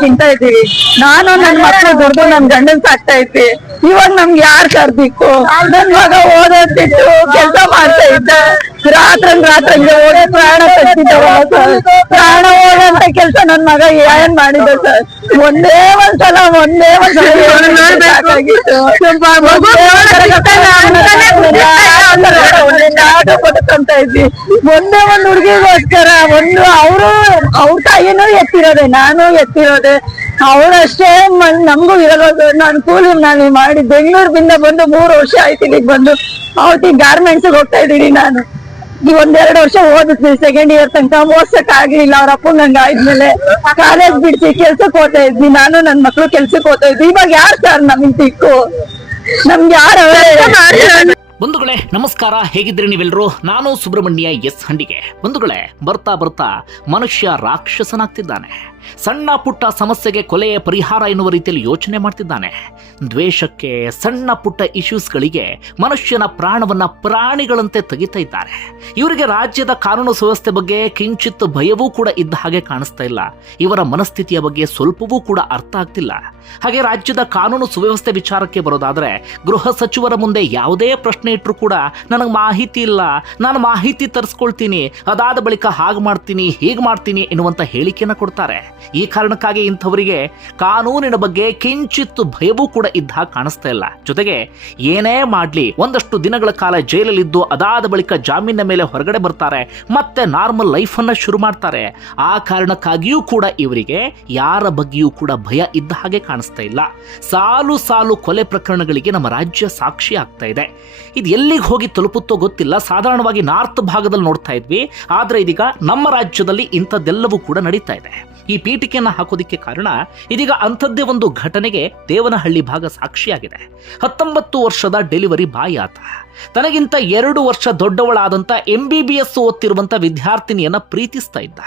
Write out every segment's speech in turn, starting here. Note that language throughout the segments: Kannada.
ತಿಂತಾ ಇದೀವಿ ನಾನು ನನ್ ಮಕ್ಳು ದುಡ್ದು ನನ್ ಗಂಡನ್ ಸಾಕ್ತಾ ಇದ್ವಿ. ಇವಾಗ ನಮ್ಗೆ ಯಾರ್ ಕರ್ದಿಕ್ಕು? ನನ್ ಮಗ ಓದೋದ್ ಕೆಲಸ ಮಾಡ್ತಾ ಇದ್ದ. ರಾತ್ರಿ ರಾತ್ರಂಗೆ ಓಡೋ ಪ್ರಾಣ ಪ್ರಾಣ ಹೋಗಂತ ಕೆಲ್ಸ ನನ್ ಮಗ ಏನ್ ಮಾಡಿದ ಸರ್? ಒಂದೇ ಒಂದ್ಸಲ ಒಂದೇ ಒಂದ್ಸಲ ಬದುಕಂತ ಇದ್ವಿ ಒಂದೇ ಒಂದ್ ಹುಡುಗಿಗೋಸ್ಕರ ಒಂದು ಅವರು ಅವ್ರ ತಾಯಿನೂ ಎತ್ತಿರೋದೆ ನಾನು ಎತ್ತಿರೋದೆ. ಅವರಷ್ಟೇ ನಮಗೂ ಇರೋದು ನಾನು ಕೂಲಿ ನಾನು ಮಾಡಿ ಬೆಂಗಳೂರಿಂದ ಬಂದು ಮೂರು ವರ್ಷ ಆಯ್ತು ಇಲ್ಲಿಗೆ ಬಂದು. ಅವತ್ತಿಗೆ ಗಾರ್ಮೆಂಟ್ಸ್ ಹೋಗ್ತಾ ಇದ್ದೀನಿ ನಾನು. ಈ ಒಂದೆರಡು ವರ್ಷ ಓದಿದ್ವಿ ಸೆಕೆಂಡ್ ಇಯರ್ ತನಕ. ಓದ್ಸಕ್ ಆಗ್ಲಿಲ್ಲ ಅವ್ರ ಅಪ್ಪ ನಂಗೆ ಆದ್ಮೇಲೆ ಕಾಲೇಜ್ ಬಿಡ್ಸಿ ಕೆಲ್ಸಕ್ಕೆ ಹೋಗ್ತಾ ಇದ್ವಿ ನಾನು ನನ್ ಮಕ್ಳು ಕೆಲ್ಸಕ್ಕೆ ಹೋಗ್ತಾ ಇದ್ವಿ ಇವಾಗ ಯಾರ್ ಸರ್ ನಮ್ಗೆ ಸಿಕ್ಕು ನಮ್ಗೆ ಯಾರು ಬಂಧುಗಳೇ ನಮಸ್ಕಾರ. ಹೇಗಿದ್ರಿ ನೀವೆಲ್ಲರೂ? ನಾನು ಸುಬ್ರಹ್ಮಣ್ಯ ಎಸ್ ಹಂಡಿಗೆ. ಬಂಧುಗಳೇ ಬರ್ತಾ ಬರ್ತಾ ಮನುಷ್ಯ ರಾಕ್ಷಸನಾಗ್ತಿದ್ದಾನೆ. ಸಣ್ಣ ಪುಟ್ಟ ಸಮಸ್ಯೆಗೆ ಕೊಲೆಯ ಪರಿಹಾರ ಎನ್ನುವ ರೀತಿಯಲ್ಲಿ ಯೋಚನೆ ಮಾಡ್ತಿದ್ದಾನೆ. ದ್ವೇಷಕ್ಕೆ ಸಣ್ಣ ಪುಟ್ಟ ಇಶ್ಯೂಸ್ಗಳಿಗೆ ಮನುಷ್ಯನ ಪ್ರಾಣವನ್ನು ಪ್ರಾಣಿಗಳಂತೆ ತೆಗಿತಾ ಇದ್ದಾರೆ. ಇವರಿಗೆ ರಾಜ್ಯದ ಕಾನೂನು ಸುವ್ಯವಸ್ಥೆ ಬಗ್ಗೆ ಕಿಂಚಿತ್ ಭಯವೂ ಕೂಡ ಇದ್ದ ಹಾಗೆ ಕಾಣಿಸ್ತಾ ಇಲ್ಲ. ಇವರ ಮನಸ್ಥಿತಿಯ ಬಗ್ಗೆ ಸ್ವಲ್ಪವೂ ಕೂಡ ಅರ್ಥ ಆಗ್ತಿಲ್ಲ. ಹಾಗೆ ರಾಜ್ಯದ ಕಾನೂನು ಸುವ್ಯವಸ್ಥೆ ವಿಚಾರಕ್ಕೆ ಬರೋದಾದರೆ ಗೃಹ ಸಚಿವರ ಮುಂದೆ ಯಾವುದೇ ಪ್ರಶ್ನೆ ಇಟ್ಟರು ಕೂಡ ನನಗೆ ಮಾಹಿತಿ ಇಲ್ಲ, ನಾನು ಮಾಹಿತಿ ತರಿಸ್ಕೊಳ್ತೀನಿ, ಅದಾದ ಬಳಿಕ ಹಾಗೆ ಮಾಡ್ತೀನಿ, ಹೀಗೆ ಮಾಡ್ತೀನಿ ಎನ್ನುವಂಥ ಹೇಳಿಕೆಯನ್ನು ಕೊಡ್ತಾರೆ. ಈ ಕಾರಣಕ್ಕಾಗಿ ಇಂಥವರಿಗೆ ಕಾನೂನಿನ ಬಗ್ಗೆ ಕಿಂಚಿತ್ತು ಭಯವೂ ಕೂಡ ಇದ್ದ ಕಾಣಿಸ್ತಾ ಇಲ್ಲ. ಜೊತೆಗೆ ಏನೇ ಮಾಡಲಿ, ಒಂದಷ್ಟು ದಿನಗಳ ಕಾಲ ಜೈಲಲ್ಲಿದ್ದು ಅದಾದ ಬಳಿಕ ಜಾಮೀನಿನ ಮೇಲೆ ಹೊರಗಡೆ ಬರ್ತಾರೆ, ಮತ್ತೆ ನಾರ್ಮಲ್ ಲೈಫ್ ಅನ್ನ ಶುರು ಮಾಡ್ತಾರೆ. ಆ ಕಾರಣಕ್ಕಾಗಿಯೂ ಕೂಡ ಇವರಿಗೆ ಯಾರ ಬಗ್ಗೆಯೂ ಕೂಡ ಭಯ ಇದ್ದ ಹಾಗೆ ಕಾಣಿಸ್ತಾ ಇಲ್ಲ. ಸಾಲು ಸಾಲು ಕೊಲೆ ಪ್ರಕರಣಗಳಿಗೆ ನಮ್ಮ ರಾಜ್ಯ ಸಾಕ್ಷಿ ಆಗ್ತಾ ಇದೆ. ಇದು ಎಲ್ಲಿಗೆ ಹೋಗಿ ತಲುಪುತ್ತೋ ಗೊತ್ತಿಲ್ಲ. ಸಾಧಾರಣವಾಗಿ ನಾರ್ತ್ ಭಾಗದಲ್ಲಿ ನೋಡ್ತಾ ಇದ್ವಿ. ಆದ್ರೆ ಇದೀಗ ನಮ್ಮ ರಾಜ್ಯದಲ್ಲಿ ಇಂಥದ್ದೆಲ್ಲವೂ ಕೂಡ ನಡೀತಾ ಇದೆ. ಈ ಪೀಠಿಕೆಯನ್ನು ಹಾಕೋದಕ್ಕೆ ಕಾರಣ ಇದೀಗ ಅಂಥದ್ದೇ ಒಂದು ಘಟನೆಗೆ ದೇವನಹಳ್ಳಿ ಭಾಗ ಸಾಕ್ಷಿಯಾಗಿದೆ. ಹತ್ತೊಂಬತ್ತು ವರ್ಷದ ಡೆಲಿವರಿ ಬಾಯ್ ಆತ ತನಗಿಂತ ಎರಡು ವರ್ಷ ದೊಡ್ಡವಳಾದಂಥ ಎಂ ಬಿ ಬಿ ಎಸ್ ಓದ್ತಿರುವಂಥ ವಿದ್ಯಾರ್ಥಿನಿಯನ್ನ ಪ್ರೀತಿಸ್ತಾ ಇದ್ದ.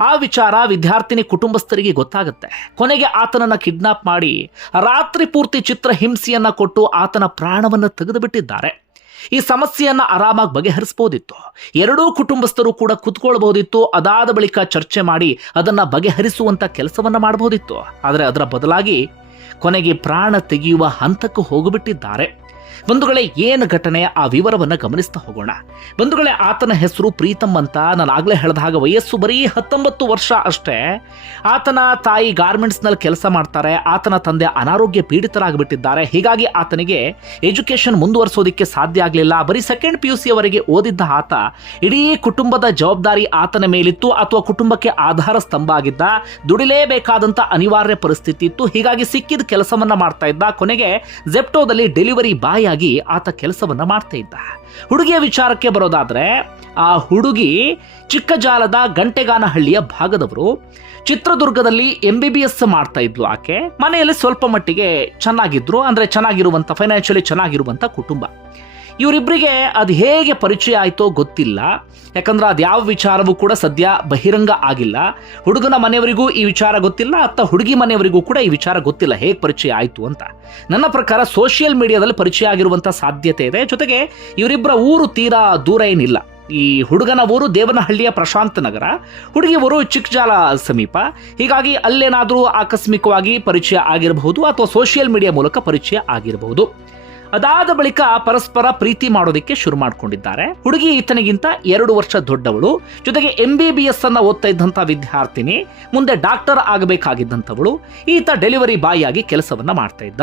ಆ ವಿಚಾರ ವಿದ್ಯಾರ್ಥಿನಿ ಕುಟುಂಬಸ್ಥರಿಗೆ ಗೊತ್ತಾಗುತ್ತೆ. ಕೊನೆಗೆ ಆತನನ್ನ ಕಿಡ್ನಾಪ್ ಮಾಡಿ ರಾತ್ರಿ ಪೂರ್ತಿ ಚಿತ್ರ ಹಿಂಸೆಯನ್ನ ಕೊಟ್ಟು ಆತನ ಪ್ರಾಣವನ್ನು ತೆಗೆದು ಬಿಟ್ಟಿದ್ದಾರೆ ಈ ಸಮಸ್ಯೆಯನ್ನು ಆರಾಮಾಗಿ ಬಗೆಹರಿಸಬಹುದಿತ್ತು ಎರಡೂ ಕುಟುಂಬಸ್ಥರು ಕೂಡ ಕುತ್ಕೊಳ್ಬಹುದಿತ್ತು ಅದಾದ ಬಳಿಕ ಚರ್ಚೆ ಮಾಡಿ ಅದನ್ನ ಬಗೆಹರಿಸುವಂತ ಕೆಲಸವನ್ನು ಮಾಡಬಹುದಿತ್ತು ಆದರೆ ಅದರ ಬದಲಾಗಿ ಕೊನೆಗೆ ಪ್ರಾಣ ತೆಗೆಯುವ ಹಂತಕ್ಕೆ ಹೋಗಿಬಿಟ್ಟಿದ್ದಾರೆ. ಬಂಧುಗಳೇ, ಏನು ಘಟನೆ? ಆ ವಿವರವನ್ನು ಗಮನಿಸ್ತಾ ಹೋಗೋಣ. ಬಂಧುಗಳೇ, ಆತನ ಹೆಸರು ಪ್ರೀತಮ್ ಅಂತ ನಾನು ಆಗಲೇ ಹೇಳಿದ ಹಾಗೆ ವಯಸ್ಸು ಬರೀ ಹತ್ತೊಂಬತ್ತು ವರ್ಷ ಅಷ್ಟೇ. ಆತನ ತಾಯಿ ಗಾರ್ಮೆಂಟ್ಸ್ನಲ್ಲಿ ಕೆಲಸ ಮಾಡ್ತಾರೆ, ಆತನ ತಂದೆ ಅನಾರೋಗ್ಯ ಪೀಡಿತರಾಗಿಬಿಟ್ಟಿದ್ದಾರೆ, ಹೀಗಾಗಿ ಆತನಿಗೆ ಎಜುಕೇಷನ್ ಮುಂದುವರಿಸೋದಕ್ಕೆ ಸಾಧ್ಯ ಆಗಲಿಲ್ಲ. ಬರೀ ಸೆಕೆಂಡ್ ಪಿ ಯು ಸಿಯವರೆಗೆ ಓದಿದ್ದ ಆತ ಇಡೀ ಕುಟುಂಬದ ಜವಾಬ್ದಾರಿ ಆತನ ಮೇಲಿತ್ತು, ಅಥವಾ ಕುಟುಂಬಕ್ಕೆ ಆಧಾರ ಸ್ತಂಭ ಆಗಿದ್ದ ದುಡಿಲೇಬೇಕಾದಂಥ ಅನಿವಾರ್ಯ ಪರಿಸ್ಥಿತಿ ಇತ್ತು. ಹೀಗಾಗಿ ಸಿಕ್ಕಿದ ಕೆಲಸವನ್ನ ಮಾಡ್ತಾ ಇದ್ದ. ಕೊನೆಗೆ ಜೆಪ್ಟೋದಲ್ಲಿ ಡೆಲಿವರಿ ಬಾಯ್ ಆಗಿ ಆತ ಕೆಲಸವನ್ನು ಮಾಡ್ತಾ ಇದ್ದ. ಹುಡುಗಿಯ ವಿಚಾರಕ್ಕೆ ಬರೋದಾದರೆ, ಆ ಹುಡುಗಿ ಚಿಕ್ಕಜಾಲದ ಗಂಟೆಗಾನಹಳ್ಳಿಯ ಭಾಗದವರು. ಚಿತ್ರದುರ್ಗದಲ್ಲಿ ಎಂ ಬಿ ಬಿ ಎಸ್ ಮಾಡ್ತಾ ಇದ್ಲು ಆಕೆ. ಮನೆಯಲ್ಲಿ ಸ್ವಲ್ಪ ಮಟ್ಟಿಗೆ ಚೆನ್ನಾಗಿದ್ರು, ಅಂದ್ರೆ ಚೆನ್ನಾಗಿರುವಂತ ಫೈನಾನ್ಷಿಯಲಿ ಚೆನ್ನಾಗಿರುವಂತ ಕುಟುಂಬ. ಇವರಿಬ್ಬರಿಗೆ ಅದು ಹೇಗೆ ಪರಿಚಯ ಆಯಿತೋ ಗೊತ್ತಿಲ್ಲ. ಯಾಕಂದ್ರೆ ಅದು ಯಾವ ವಿಚಾರವೂ ಕೂಡ ಸದ್ಯ ಬಹಿರಂಗ ಆಗಿಲ್ಲ. ಹುಡುಗನ ಮನೆಯವರಿಗೂ ಈ ವಿಚಾರ ಗೊತ್ತಿಲ್ಲ, ಅತ್ತ ಹುಡುಗಿ ಮನೆಯವರಿಗೂ ಕೂಡ ಈ ವಿಚಾರ ಗೊತ್ತಿಲ್ಲ. ಹೇಗೆ ಪರಿಚಯ ಆಯಿತು ಅಂತ. ನನ್ನ ಪ್ರಕಾರ ಸೋಷಿಯಲ್ ಮೀಡಿಯಾದಲ್ಲಿ ಪರಿಚಯ ಆಗಿರುವಂಥ ಸಾಧ್ಯತೆ ಇದೆ. ಜೊತೆಗೆ ಇವರಿಬ್ಬರ ಊರು ತೀರಾ ದೂರ ಏನಿಲ್ಲ. ಈ ಹುಡುಗನ ಊರು ದೇವನಹಳ್ಳಿಯ ಪ್ರಶಾಂತ ನಗರ. ಹುಡುಗಿ ಊರು ಚಿಕ್ಕಜಾಲ ಸಮೀಪ. ಹೀಗಾಗಿ ಅಲ್ಲೇನಾದರೂ ಆಕಸ್ಮಿಕವಾಗಿ ಪರಿಚಯ ಆಗಿರಬಹುದು ಅಥವಾ ಸೋಷಿಯಲ್ ಮೀಡಿಯಾ ಮೂಲಕ ಪರಿಚಯ ಆಗಿರಬಹುದು. ಅದಾದ ಬಳಿಕ ಪರಸ್ಪರ ಪ್ರೀತಿ ಮಾಡೋದಕ್ಕೆ ಶುರು ಮಾಡಿಕೊಂಡಿದ್ದಾರೆ. ಹುಡುಗಿ ಈತನಿಗಿಂತ ಎರಡು ವರ್ಷ ದೊಡ್ಡವಳು. ಜೊತೆಗೆ ಎಂ ಬಿ ಬಿ ಎಸ್ ಅನ್ನ ಓದ್ತಾ ಇದ್ದಂಥ ವಿದ್ಯಾರ್ಥಿನಿ, ಮುಂದೆ ಡಾಕ್ಟರ್ ಆಗಬೇಕಾಗಿದ್ದಂಥವಳು ಈತ ಡೆಲಿವರಿ ಬಾಯ್ ಆಗಿ ಕೆಲಸವನ್ನ ಮಾಡ್ತಾ ಇದ್ದ.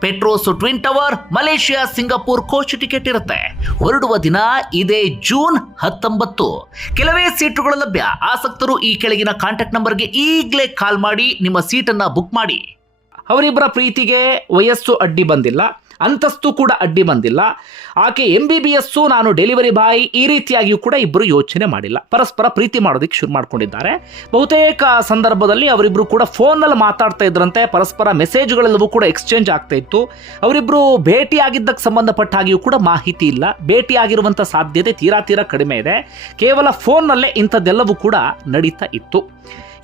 Petronas twin tower, Malaysia, Singapore coach ticket ಇರುತ್ತೆ. ಹೊರಡುವ ದಿನ ಇದೇ ಜೂನ್ ಹತ್ತೊಂಬತ್ತು. ಕೆಲವೇ ಸೀಟುಗಳು ಲಭ್ಯ. ಆಸಕ್ತರು ಈ ಕೆಳಗಿನ ಕಾಂಟ್ಯಾಕ್ಟ್ ನಂಬರ್ಗೆ ಈಗಲೇ ಕಾಲ್ ಮಾಡಿ ನಿಮ್ಮ ಸೀಟನ್ನು ಬುಕ್ ಮಾಡಿ. ಅವರಿಬ್ಬರ ಪ್ರೀತಿಗೆ ವಯಸ್ಸು ಅಡ್ಡಿ ಬಂದಿಲ್ಲ. ಅಂತಸ್ತು ಕೂಡ ಅಡ್ಡಿ ಬಂದಿಲ್ಲ. ಆಕೆ ಎಂ ಬಿ ಬಿ ಎಸ್ಸು ನಾನು ಡೆಲಿವರಿ ಬಾಯ್ ಈ ರೀತಿಯಾಗಿಯೂ ಕೂಡ ಇಬ್ಬರು ಯೋಚನೆ ಮಾಡಿಲ್ಲ. ಪರಸ್ಪರ ಪ್ರೀತಿ ಮಾಡೋದಕ್ಕೆ ಶುರು ಮಾಡಿಕೊಂಡಿದ್ದಾರೆ. ಬಹುತೇಕ ಸಂದರ್ಭದಲ್ಲಿ ಅವರಿಬ್ಬರು ಕೂಡ ಫೋನ್ನಲ್ಲಿ ಮಾತಾಡ್ತಾ ಇದ್ರಂತೆ, ಪರಸ್ಪರ ಮೆಸೇಜ್ಗಳೆಲ್ಲವೂ ಕೂಡ ಎಕ್ಸ್ಚೇಂಜ್ ಆಗ್ತಾ ಇತ್ತು. ಅವರಿಬ್ಬರು ಭೇಟಿಯಾಗಿದ್ದಕ್ಕೆ ಸಂಬಂಧಪಟ್ಟ ಹಾಗೆಯೂ ಕೂಡ ಮಾಹಿತಿ ಇಲ್ಲ. ಭೇಟಿಯಾಗಿರುವಂಥ ಸಾಧ್ಯತೆ ತೀರಾ ತೀರಾ ಕಡಿಮೆ ಇದೆ. ಕೇವಲ ಫೋನ್ನಲ್ಲೇ ಇಂಥದ್ದೆಲ್ಲವೂ ಕೂಡ ನಡೀತಾ ಇತ್ತು.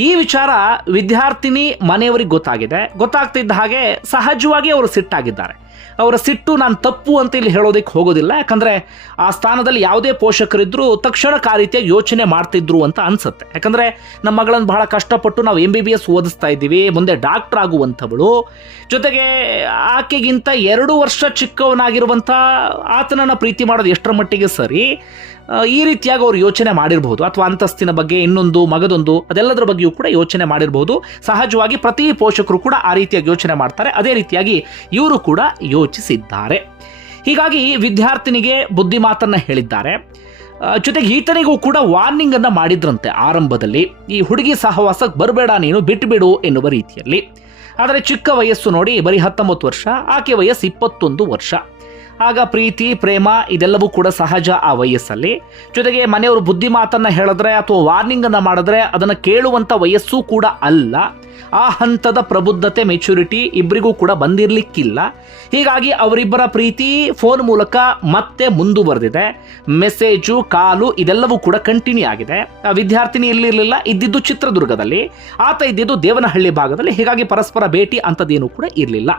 ಈ ವಿಚಾರ ವಿದ್ಯಾರ್ಥಿನಿ ಮನೆಯವರಿಗೆ ಗೊತ್ತಾಗಿದೆ. ಗೊತ್ತಾಗ್ತಿದ್ದ ಹಾಗೆ ಸಹಜವಾಗಿ ಅವರು ಸಿಟ್ಟಾಗಿದ್ದಾರೆ. ಅವರ ಸಿಟ್ಟು ನಾನು ತಪ್ಪು ಅಂತ ಇಲ್ಲಿ ಹೇಳೋದಕ್ಕೆ ಹೋಗೋದಿಲ್ಲ. ಯಾಕಂದರೆ ಆ ಸ್ಥಾನದಲ್ಲಿ ಯಾವುದೇ ಪೋಷಕರಿದ್ದರೂ ತಕ್ಷಣ ಆ ರೀತಿಯಾಗಿ ಯೋಚನೆ ಮಾಡ್ತಿದ್ರು ಅಂತ ಅನಿಸುತ್ತೆ. ಯಾಕಂದರೆ ನಮ್ಮ ಮಗಳನ್ನು ಬಹಳ ಕಷ್ಟಪಟ್ಟು ನಾವು ಎಂ ಬಿ ಬಿ ಎಸ್ ಓದಿಸ್ತಾ ಇದ್ದೀವಿ, ಮುಂದೆ ಡಾಕ್ಟರ್ ಆಗುವಂಥವಳು. ಜೊತೆಗೆ ಆಕೆಗಿಂತ ಎರಡು ವರ್ಷ ಚಿಕ್ಕವನಾಗಿರುವಂಥ ಆತನನ್ನು ಪ್ರೀತಿ ಮಾಡೋದು ಎಷ್ಟರ ಮಟ್ಟಿಗೆ ಸರಿ. ಈ ರೀತಿಯಾಗಿ ಅವರು ಯೋಚನೆ ಮಾಡಿರಬಹುದು. ಅಥವಾ ಅಂತಸ್ತಿನ ಬಗ್ಗೆ ಇನ್ನೊಂದು, ಮಗದೊಂದು, ಅದೆಲ್ಲದರ ಬಗ್ಗೆಯೂ ಕೂಡ ಯೋಚನೆ ಮಾಡಿರಬಹುದು. ಸಹಜವಾಗಿ ಪ್ರತಿ ಪೋಷಕರು ಕೂಡ ಆ ರೀತಿಯಾಗಿ ಯೋಚನೆ ಮಾಡ್ತಾರೆ. ಅದೇ ರೀತಿಯಾಗಿ ಇವರು ಕೂಡ ಯೋಚಿಸಿದ್ದಾರೆ. ಹೀಗಾಗಿ ವಿದ್ಯಾರ್ಥಿನಿಗೆ ಬುದ್ಧಿ ಮಾತನ್ನ ಹೇಳಿದ್ದಾರೆ. ಜೊತೆಗೆ ಈತನಿಗೂ ಕೂಡ ವಾರ್ನಿಂಗ್ ಅನ್ನ ಮಾಡಿದ್ರಂತೆ ಆರಂಭದಲ್ಲಿ. ಈ ಹುಡುಗಿ ಸಹವಾಸಕ್ಕೆ ಬರಬೇಡ ನೀನು ಬಿಟ್ಟುಬಿಡು ಎನ್ನುವ ರೀತಿಯಲ್ಲಿ. ಆದರೆ ಚಿಕ್ಕ ವಯಸ್ಸು ನೋಡಿ ಬರೀ ಹತ್ತೊಂಬತ್ತು ವರ್ಷ, ಆಕೆ ವಯಸ್ಸು ಇಪ್ಪತ್ತೊಂದು ವರ್ಷ. ಆಗ ಪ್ರೀತಿ, ಪ್ರೇಮ ಇದೆಲ್ಲವೂ ಕೂಡ ಸಹಜ ಆ ವಯಸ್ಸಲ್ಲಿ. ಜೊತೆಗೆ ಮನೆಯವರು ಬುದ್ಧಿ ಮಾತನ್ನು ಹೇಳಿದ್ರೆ ಅಥವಾ ವಾರ್ನಿಂಗನ್ನು ಮಾಡಿದ್ರೆ ಅದನ್ನು ಕೇಳುವಂಥ ವಯಸ್ಸು ಕೂಡ ಅಲ್ಲ. ಆ ಹಂತದ ಪ್ರಬುದ್ಧತೆ ಮೆಚುರಿಟಿ ಇಬ್ಬರಿಗೂ ಕೂಡ ಬಂದಿರಲಿಕ್ಕಿಲ್ಲ. ಹೀಗಾಗಿ ಅವರಿಬ್ಬರ ಪ್ರೀತಿ ಫೋನ್ ಮೂಲಕ ಮತ್ತೆ ಮುಂದುವರೆದಿದೆ. ಮೆಸೇಜು, ಕಾಲು ಇದೆಲ್ಲವೂ ಕೂಡ ಕಂಟಿನ್ಯೂ ಆಗಿದೆ. ವಿದ್ಯಾರ್ಥಿನಿ ಎಲ್ಲಿರಲಿಲ್ಲ ಇದ್ದಿದ್ದು ಚಿತ್ರದುರ್ಗದಲ್ಲಿ. ಆತ ಇದ್ದಿದ್ದು ದೇವನಹಳ್ಳಿ ಭಾಗದಲ್ಲಿ, ಹೀಗಾಗಿ ಪರಸ್ಪರ ಭೇಟಿ ಅಂಥದ್ದೇನು ಕೂಡ ಇರಲಿಲ್ಲ.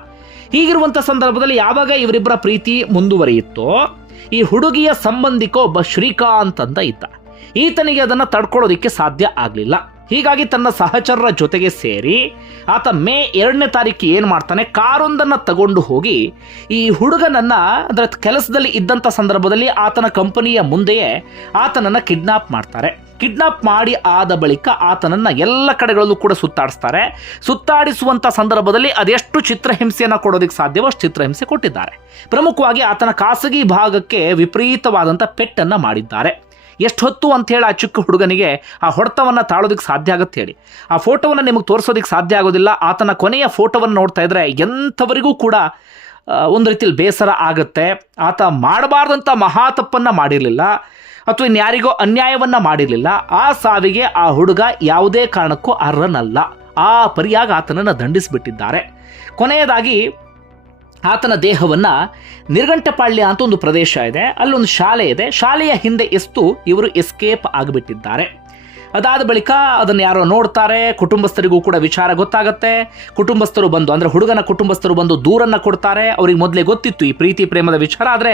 ಹೀಗಿರುವಂಥ ಸಂದರ್ಭದಲ್ಲಿ ಯಾವಾಗ ಇವರಿಬ್ಬರ ಪ್ರೀತಿ ಮುಂದುವರಿಯುತ್ತೋ, ಈ ಹುಡುಗಿಯ ಸಂಬಂಧಿಕ ಒಬ್ಬ ಶ್ರೀಕಾಂತ್ ಅಂತ ಇದ್ದ. ಈತನಿಗೆ ಅದನ್ನು ತಡ್ಕೊಳ್ಳೋದಿಕ್ಕೆ ಸಾಧ್ಯ ಆಗಲಿಲ್ಲ. ಹೀಗಾಗಿ ತನ್ನ ಸಹಚರರ ಜೊತೆಗೆ ಸೇರಿ ಆತ ಮೇ ಎರಡನೇ ತಾರೀಕು ಏನು ಮಾಡ್ತಾನೆ, ಕಾರೊಂದನ್ನು ತಗೊಂಡು ಹೋಗಿ ಈ ಹುಡುಗನನ್ನ, ಅದರ ಕೆಲಸದಲ್ಲಿ ಇದ್ದಂಥ ಸಂದರ್ಭದಲ್ಲಿ ಆತನ ಕಂಪನಿಯ ಮುಂದೆಯೇ ಆತನನ್ನ ಕಿಡ್ನಾಪ್ ಮಾಡ್ತಾರೆ. ಕಿಡ್ನಾಪ್ ಮಾಡಿ ಆದ ಬಳಿಕ ಆತನನ್ನು ಎಲ್ಲ ಕಡೆಗಳಲ್ಲೂ ಕೂಡ ಸುತ್ತಾಡಿಸ್ತಾರೆ. ಸುತ್ತಾಡಿಸುವಂಥ ಸಂದರ್ಭದಲ್ಲಿ ಅದೆಷ್ಟು ಚಿತ್ರಹಿಂಸೆಯನ್ನು ಕೊಡೋದಕ್ಕೆ ಸಾಧ್ಯವೋ ಅಷ್ಟು ಚಿತ್ರಹಿಂಸೆ ಕೊಟ್ಟಿದ್ದಾರೆ. ಪ್ರಮುಖವಾಗಿ ಆತನ ಖಾಸಗಿ ಭಾಗಕ್ಕೆ ವಿಪರೀತವಾದಂಥ ಪೆಟ್ಟನ್ನು ಮಾಡಿದ್ದಾರೆ. ಎಷ್ಟು ಹೊತ್ತು ಅಂತ ಹೇಳಿ ಆ ಚಿಕ್ಕ ಹುಡುಗನಿಗೆ ಆ ಹೊಡೆತವನ್ನು ತಾಳೋದಕ್ಕೆ ಸಾಧ್ಯ ಆಗುತ್ತೆ ಹೇಳಿ. ಆ ಫೋಟೋವನ್ನು ನಿಮಗೆ ತೋರಿಸೋದಕ್ಕೆ ಸಾಧ್ಯ ಆಗೋದಿಲ್ಲ. ಆತನ ಕೊನೆಯ ಫೋಟೋವನ್ನು ನೋಡ್ತಾ ಇದ್ರೆ ಎಂಥವರಿಗೂ ಕೂಡ ಒಂದು ರೀತಿಯಲ್ಲಿ ಬೇಸರ ಆಗುತ್ತೆ. ಆತ ಮಾಡಬಾರ್ದಂಥ ಮಹಾ ತಪ್ಪನ್ನು ಮಾಡಿರಲಿಲ್ಲ. ಅಥವಾ ಇನ್ಯಾರಿಗೋ ಅನ್ಯಾಯವನ್ನ ಮಾಡಿರಲಿಲ್ಲ, ಆ ಸಾವಿಗೆ ಆ ಹುಡುಗ ಯಾವುದೇ ಕಾರಣಕ್ಕೂ ಅರ್ಹನಲ್ಲ. ಆ ಪರಿಯಾಗ ಆತನನ್ನು ದಂಡಿಸಿಬಿಟ್ಟಿದ್ದಾರೆ. ಕೊನೆಯದಾಗಿ, ಆತನ ದೇಹವನ್ನು ನಿರ್ಗಂಟಪಾಳ್ಯ ಅಂತ ಒಂದು ಪ್ರದೇಶ ಇದೆ, ಅಲ್ಲೊಂದು ಶಾಲೆ ಇದೆ. ಶಾಲೆಯ ಹಿಂದೆ ಎಸ್ತು ಇವರು ಎಸ್ಕೇಪ್ ಆಗಿಬಿಟ್ಟಿದ್ದಾರೆ. ಅದಾದ ಬಳಿಕ ಅದನ್ನು ಯಾರೋ ನೋಡ್ತಾರೆ, ಕುಟುಂಬಸ್ಥರಿಗೂ ಕೂಡ ವಿಚಾರ ಗೊತ್ತಾಗುತ್ತೆ. ಕುಟುಂಬಸ್ಥರು ಬಂದು, ಅಂದರೆ ಹುಡುಗನ ಕುಟುಂಬಸ್ಥರು ಬಂದು ದೂರನ್ನು ಕೊಡ್ತಾರೆ. ಅವ್ರಿಗೆ ಮೊದಲೇ ಗೊತ್ತಿತ್ತು ಈ ಪ್ರೀತಿ ಪ್ರೇಮದ ವಿಚಾರ, ಆದರೆ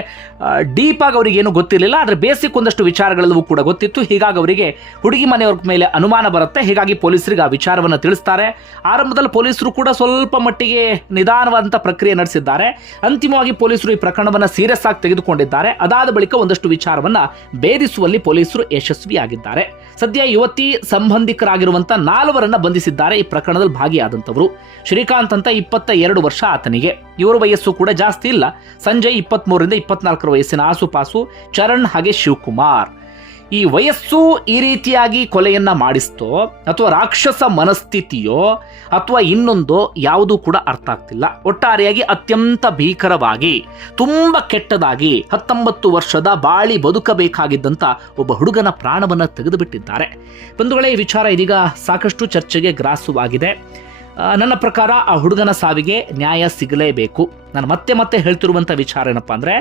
ಡೀಪಾಗಿ ಅವ್ರಿಗೆ ಏನು ಗೊತ್ತಿರಲಿಲ್ಲ. ಆದರೆ ಬೇಸಿಕ್ ಒಂದಷ್ಟು ವಿಚಾರಗಳೆಲ್ಲವೂ ಕೂಡ ಗೊತ್ತಿತ್ತು. ಹೀಗಾಗಿ ಅವರಿಗೆ ಹುಡುಗಿ ಮನೆಯವ್ರ ಮೇಲೆ ಅನುಮಾನ ಬರುತ್ತೆ. ಹೀಗಾಗಿ ಪೊಲೀಸರಿಗೆ ಆ ವಿಚಾರವನ್ನು ತಿಳಿಸ್ತಾರೆ. ಆರಂಭದಲ್ಲಿ ಪೊಲೀಸರು ಕೂಡ ಸ್ವಲ್ಪ ಮಟ್ಟಿಗೆ ನಿಧಾನವಾದಂಥ ಪ್ರಕ್ರಿಯೆ ನಡೆಸಿದ್ದಾರೆ. ಅಂತಿಮವಾಗಿ ಪೊಲೀಸರು ಈ ಪ್ರಕರಣವನ್ನು ಸೀರಿಯಸ್ ಆಗಿ ತೆಗೆದುಕೊಂಡಿದ್ದಾರೆ. ಅದಾದ ಬಳಿಕ ಒಂದಷ್ಟು ವಿಚಾರವನ್ನು ಭೇದಿಸುವಲ್ಲಿ ಪೊಲೀಸರು ಯಶಸ್ವಿಯಾಗಿದ್ದಾರೆ. ಸದ್ಯ ಯುವತಿ ಸಂಬಂಧಿಕರಾಗಿರುವಂತ ನಾಲ್ವರನ್ನ ಬಂಧಿಸಿದ್ದಾರೆ. ಈ ಪ್ರಕರಣದಲ್ಲಿ ಭಾಗಿಯಾದಂಥವರು. ಶ್ರೀಕಾಂತ್ ಅಂತ ಇಪ್ಪತ್ತ ಎರಡು ವರ್ಷ ಆತನಿಗೆ. ಇವರ ವಯಸ್ಸು ಕೂಡ ಜಾಸ್ತಿ ಇಲ್ಲ. ಸಂಜಯ್ ಇಪ್ಪತ್ಮೂರರಿಂದ ಇಪ್ಪತ್ನಾಲ್ಕರ ವಯಸ್ಸಿನ ಆಸುಪಾಸು ಚರಣ್ ಹಾಗೆ ಶಿವಕುಮಾರ್. ಈ ವಯಸ್ಸು ಈ ರೀತಿಯಾಗಿ ಕೊಲೆಯನ್ನ ಮಾಡಿಸ್ತೋ, ಅಥವಾ ರಾಕ್ಷಸ ಮನಸ್ಥಿತಿಯೋ, ಅಥವಾ ಇನ್ನೊಂದೋ ಯಾವುದೂ ಕೂಡ ಅರ್ಥ ಆಗ್ತಿಲ್ಲ. ಒಟ್ಟಾರೆಯಾಗಿ ಅತ್ಯಂತ ಭೀಕರವಾಗಿ, ತುಂಬ ಕೆಟ್ಟದಾಗಿ ಹತ್ತೊಂಬತ್ತು ವರ್ಷದ ಬಾಳಿ ಬದುಕಬೇಕಾಗಿದ್ದಂಥ ಒಬ್ಬ ಹುಡುಗನ ಪ್ರಾಣವನ್ನು ತೆಗೆದುಬಿಟ್ಟಿದ್ದಾರೆ. ಬಂಧುಗಳೇ, ಈ ವಿಚಾರ ಇದೀಗ ಸಾಕಷ್ಟು ಚರ್ಚೆಗೆ ಗ್ರಾಸವಾಗಿದೆ. ನನ್ನ ಪ್ರಕಾರ ಆ ಹುಡುಗನ ಸಾವಿಗೆ ನ್ಯಾಯ ಸಿಗಲೇಬೇಕು. ನಾನು ಮತ್ತೆ ಮತ್ತೆ ಹೇಳ್ತಿರುವಂಥ ವಿಚಾರ ಏನಪ್ಪ ಅಂದರೆ,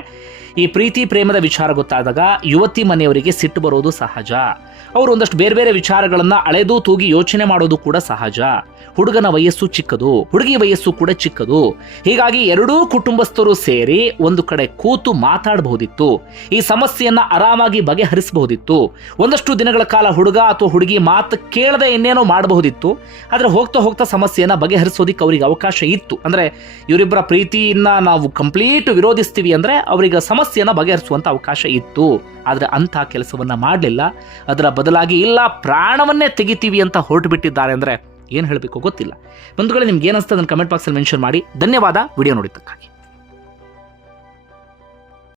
ಈ ಪ್ರೀತಿ ಪ್ರೇಮದ ವಿಚಾರ ಗೊತ್ತಾದಾಗ ಯುವತಿ ಮನೆಯವರಿಗೆ ಸಿಟ್ಟು ಬರೋದು ಸಹಜ. ಅವರು ಒಂದಷ್ಟು ಬೇರೆ ಬೇರೆ ವಿಚಾರಗಳನ್ನ ಅಳೆದು ತೂಗಿ ಯೋಚನೆ ಮಾಡೋದು ಕೂಡ ಸಹಜ. ಹುಡುಗನ ವಯಸ್ಸು ಚಿಕ್ಕದು, ಹುಡುಗಿ ವಯಸ್ಸು ಕೂಡ ಚಿಕ್ಕದು. ಹೀಗಾಗಿ ಎರಡೂ ಕುಟುಂಬಸ್ಥರು ಸೇರಿ ಒಂದು ಕಡೆ ಕೂತು ಮಾತಾಡಬಹುದಿತ್ತು. ಈ ಸಮಸ್ಯೆಯನ್ನ ಆರಾಮಾಗಿ ಬಗೆಹರಿಸಬಹುದಿತ್ತು. ಒಂದಷ್ಟು ದಿನಗಳ ಕಾಲ ಹುಡುಗ ಅಥವಾ ಹುಡುಗಿ ಮಾತು ಕೇಳದೆ ಇನ್ನೇನೋ ಮಾಡಬಹುದಿತ್ತು. ಆದರೆ ಹೋಗ್ತಾ ಹೋಗ್ತಾ ಸಮಸ್ಯೆಯನ್ನ ಬಗೆಹರಿಸೋದಿಕ್ಕೆ ಅವರಿಗೆ ಅವಕಾಶ ಇತ್ತು. ಅಂದ್ರೆ ಇವರಿಬ್ಬರ ಪ್ರೀತಿಯನ್ನ ನಾವು ಕಂಪ್ಲೀಟ್ ವಿರೋಧಿಸ್ತೀವಿ ಅಂದ್ರೆ ಅವರಿಗೆ ಸಮಸ್ಯೆಯನ್ನ ಬಗೆಹರಿಸುವಂತ ಅವಕಾಶ ಇತ್ತು. ಆದರೆ ಅಂತ ಕೆಲಸವನ್ನ ಮಾಡಲಿಲ್ಲ. ಅದರ ಬದಲಾಗಿ ಇಲ್ಲ, ಪ್ರಾಣವನ್ನೇ ತೆಗಿತೀವಿ ಅಂತ ಹೊರಟು ಬಿಟ್ಟಿದ್ದಾರೆ ಅಂದ್ರೆ ಏನು ಹೇಳಬೇಕು ಗೊತ್ತಿಲ್ಲ. ಬಂಧುಗಳೇ, ನಿಮ್ಗೆ ಏನಿಸ್ತದೆ ಅದನ್ನು ಕಮೆಂಟ್ ಬಾಕ್ಸಲ್ಲಿ ಮೆನ್ಷನ್ ಮಾಡಿ. ಧನ್ಯವಾದ. ವಿಡಿಯೋ ನೋಡಿದ್ದಕ್ಕಾಗಿ.